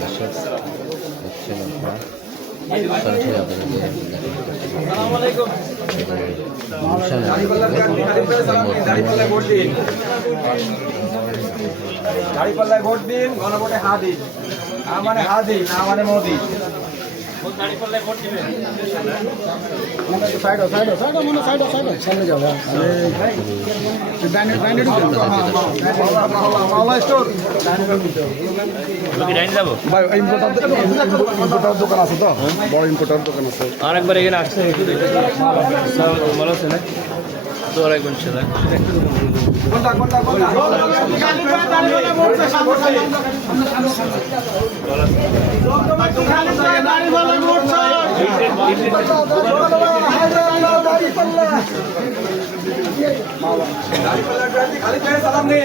দর্শক হচ্ছেন আপনারা সরাসরি আপনাদেরকে দাঁড়িপাল্লায় ভোট দিন, গণভোটে হা দিন। হা মানে হাদি, না মানে মোদি। দোকান আছে তো, বড় ইম্পোর্টার দোকান আছে। আরেকবার এখানে আসছে ভালো আছে না তো আরেকবার ছিল কোনটা কোনটা কোনটা খালি সালাম নেই।